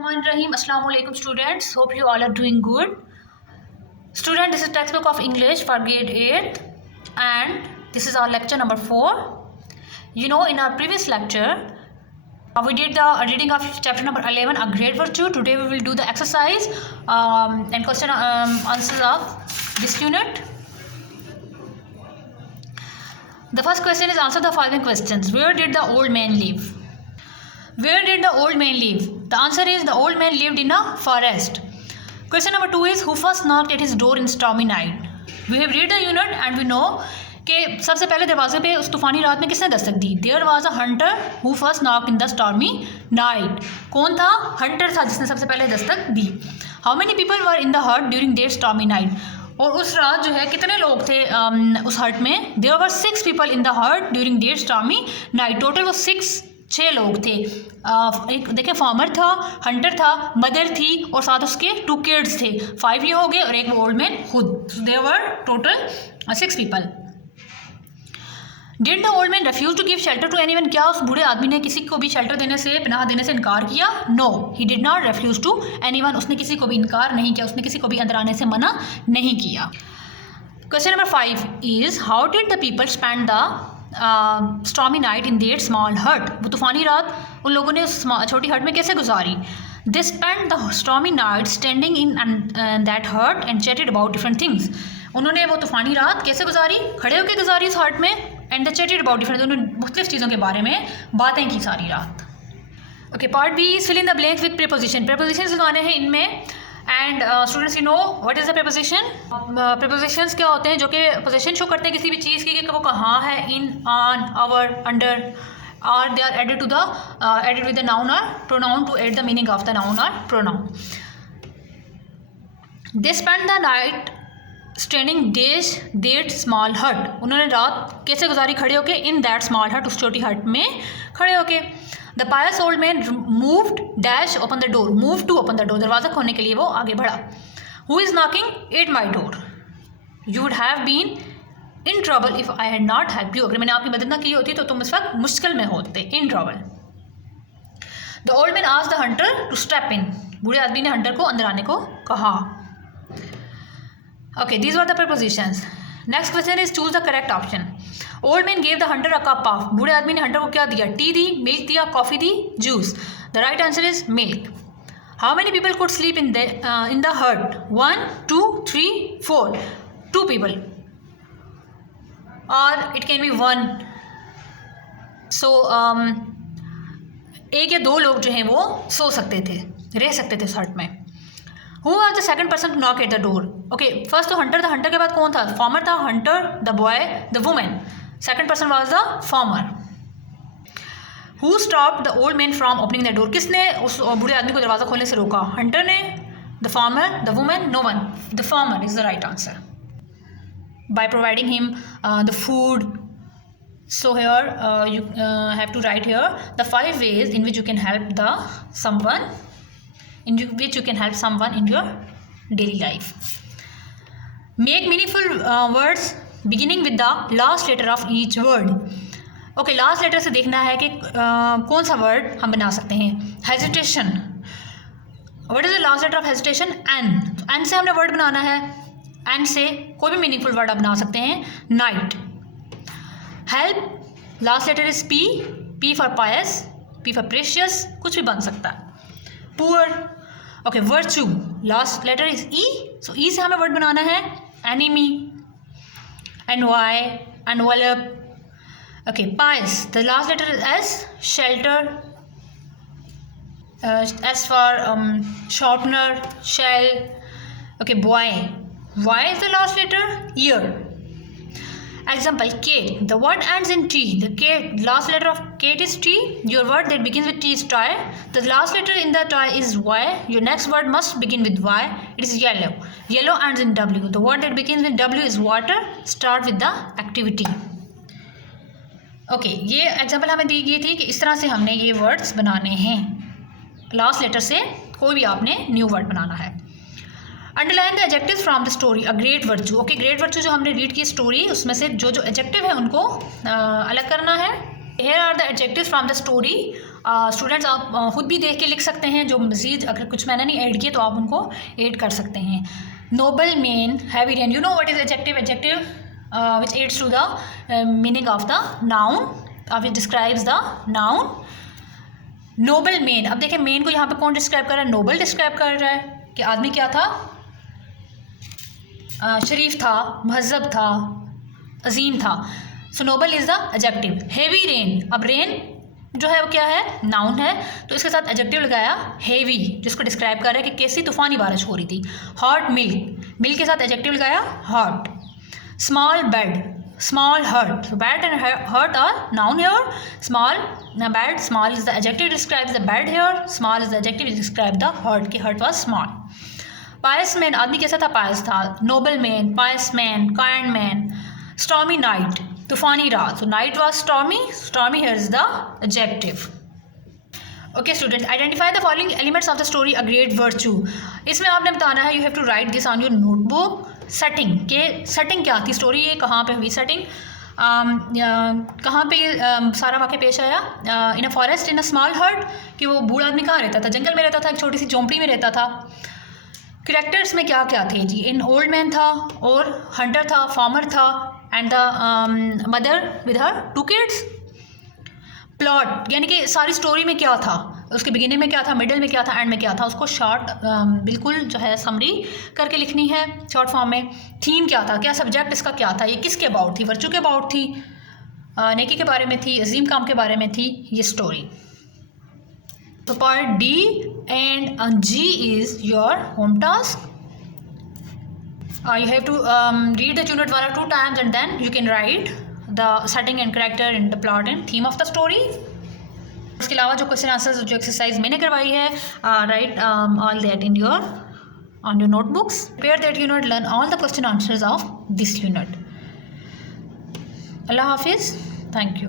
Rahim. Assalamu alaikum students. Hope you all are doing good. Student, this is textbook of English for grade 8 and this is our lecture number 4. You know, in our previous lecture we did the reading of chapter number 11, a great virtue. Today we will do the exercise and question answers of this unit. The first question is answer the following questions. Where did the old man live? Where did the old man live? The answer is the old man lived in a forest. Question number 2 is who first knocked at his door in stormy night? We have read the unit and we know कि सबसे पहले दरवाजे पे उस तूफानी रात में किसने दस्तक दी? There was a hunter who first knocked in the stormy night. कौन था? हंटर था जिसने सबसे पहले दस्तक दी. How many people were in the hut during that stormy night? और उस रात जो है कितने लोग थे उस हट में? There were 6 people in the hut during that stormy night. Total वो 6 लोग थे. एक देखें, फार्मर था, हंटर था, मदर थी और साथ उसके 2 किड्स थे. 5 ये हो गए और एक ओल्ड मैन खुद. There were total 6 people. Did the old man refuse to give shelter to anyone? क्या उस बूढ़े आदमी ने किसी को भी शेल्टर देने से, पनाह देने से इनकार किया? No, he did not refuse to anyone. उसने किसी को भी इनकार नहीं किया, उसने किसी को भी अंदर आने से मना नहीं किया. Question number 5 is how did the people spend the stormy night in their small हट? वो तूफानी रात उन लोगों ने उस छोटी हट में कैसे गुजारी? They spend the stormy night standing in that hut and chatted about different things. उन्होंने वो तूफानी रात कैसे गुजारी? खड़े होकर गुजारी उस हट में. And the chatted about different, उन्होंने मुख्तलिफ चीज़ों के बारे में बातें की सारी रात. Okay, part B is fill in the blanks with preposition. Prepositions लगाने हैं इनमें. And students you know what is the preposition? Prepositions क्या होते हैं? जो कि पोजीशन शो करते हैं किसी भी चीज़ की, कि वो कहाँ है. इन, ऑन, आवर, अंडर, और they are added to the added with the noun और pronoun to add the meaning of the noun और pronoun. They spend the night standing that small hut. उन्होंने रात कैसे गुजारी? खड़े होके. इन दैट स्मॉल हट, उस छोटी हट में खड़े होके. The pious old man moved dash open the door. Move to open the door, दरवाज़ा खोलने के लिए वो आगे बढ़ा. Who is knocking at my door? You would have been in trouble if I had not help you. अगर मैंने आपकी मदद ना की होती तो तुम इस वक्त मुश्किल में होते. In trouble. The old man asked the hunter to step in. बूढ़े आदमी ने हंटर को अंदर आने को कहा. Okay, these were the prepositions. Next question is choose the correct option. Old man gave the hunter a cup of. बूढ़े आदमी ने हंटर को क्या दिया? टी दी, मिल्क दिया, coffee the, juice. The right answer is milk. How many people could sleep in the hut? 1, 2, 3, 4. 2 people. Or it can be 1. So एक या 2 लोग जो हैं वो सो सकते थे, रह सकते थे उस हट में. Who was the second person to knock at the door? Okay, first तो हंटर था. हंटर के बाद कौन था? फार्मर था. Hunter, the boy, the women. Second person was the farmer. Who stopped the old man from opening the door? किसने उस बूढ़े आदमी को दरवाज़ा खोलने से रोका? हंटर ने, the farmer, the women, no one. The farmer is the right answer. By providing him the food. So here you have to write here the 5 ways in which you can help someone in your daily life. Make meaningful words beginning with the last letter of each word. Okay, last letter से देखना है कि कौन सा word हम बना सकते हैं. Hesitation. What is the last letter of hesitation? N. N से हमने word बनाना है. N से कोई भी meaningful word आप बना सकते हैं. Night. Help. Last letter is P. P for pious. P for precious. कुछ भी बन सकता है. Poor. Okay, virtue. Last letter is E. So E से हमें word बनाना है. Enemy. Envy. Envelope. Okay, pious. The last letter is S. Shelter. S for sharpener. Shell. Okay, boy. Y is the last letter. Ear. Example, Kate. The word ends in T. The last letter of Kate is T. Your word that begins with T is tie. The last letter in the tie is Y. Your next word must begin with Y. It is yellow. Yellow ends in W. The word that begins with W is water. Start with the activity. Okay, ये example हमें दी गई थी कि इस तरह से हमने ये वर्ड्स बनाने हैं. लास्ट लेटर से कोई भी आपने न्यू वर्ड बनाना है. Underline the adjectives from the story a great virtue. Okay, great virtue जो हमने रीड की स्टोरी, उसमें से जो एडजेक्टिव है उनको अलग करना है. Here are the adjectives from the story students आप खुद भी देख के लिख सकते हैं, जो मज़ीद अगर कुछ मैंने नहीं ऐड किए तो आप उनको ऐड कर सकते हैं. Noble, men, heavy rain. You know what is adjective? Adjective which adds to the meaning of the noun, which describes the noun. Noble men. अब देखिए मेन को यहाँ पे कौन डिस्क्राइब कर रहा है? नोबल डिस्क्राइब कर रहा है कि आदमी क्या था? शरीफ था, महजब था, अजीम था. So noble is the adjective. Heavy rain. अब रेन जो है वो क्या है? नाउन है, तो इसके साथ एडजेक्टिव लगाया हेवी, जिसको डिस्क्राइब कर रहा है कि कैसी तूफ़ानी बारिश हो रही थी. Hot milk. मिल्क के साथ एडजेक्टिव लगाया hot. Small bed, small hurt. So bed and hurt are noun here. Small bed, small is the adjective describes the bed here. Small is the adjective describe the hurt, कि hurt was small. pious man. आदमी कैसा था? pious था. noble man, pious man, kind man. stormy night, तूफानी रात. So night was stormy. Stormy here is the adjective. Okay student, identify the following elements of the story a great virtue. इसमें आपने बताना है, you have to write this on your notebook. Setting के setting क्या थी? Story ये कहाँ पे हुई? सेटिंग कहाँ पे सारा वाक़या पेश आया? In a forest in a small hut, कि वो बूढ़ा आदमी कहाँ रहता था? जंगल में रहता था, एक छोटी सी झोंपड़ी में रहता था. करेक्टर्स में क्या क्या थे जी? इन ओल्ड मैन था, और हंटर था, फार्मर था, and the mother with her 2 kids. Plot यानी कि सारी स्टोरी में क्या था, उसके बिगिनिंग में क्या था, मिडिल में क्या था, एंड में क्या था, उसको शॉर्ट बिल्कुल जो है समरी करके लिखनी है शॉर्ट फॉर्म में. थीम क्या था, क्या सब्जेक्ट इसका क्या था, ये किसके अबाउट थी? वर्चू के अबाउट थी, नेकी के बारे में थी, अजीम काम के बारे में थी ये स्टोरी. तो part D and G is your home task. You have to read the unit 1 or 2 times and then you can write the setting and character and the plot and theme of the story. उसके अलावा जो question answers जो exercise मैंने करवाई है, write all that in your on your notebooks. Prepare that unit, learn all the question answers of this unit. अल्लाह हाफिज़. Thank you.